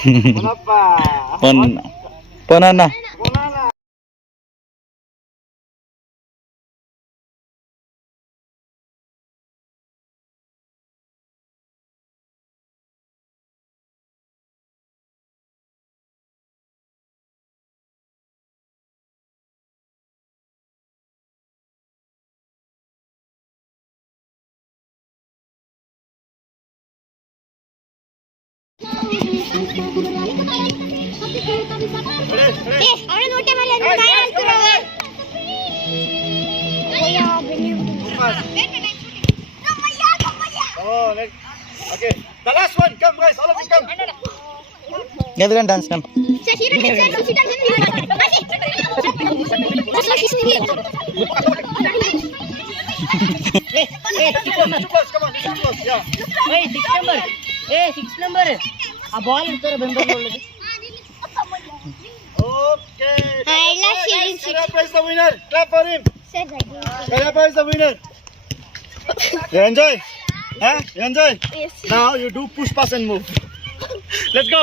Kenapa? Panana. Banana. Oh, okay. The last one, come guys, all of you come. Ganito kan dance kan. Come on, yeah. Hey, 6 number. Hey, 6 number. A ball into the bumper. Okay. Karapa is the winner. Clap for him. Karapa is the winner. You enjoy? Huh? You enjoy? Yes. Now you do push, pass and move. Let's go.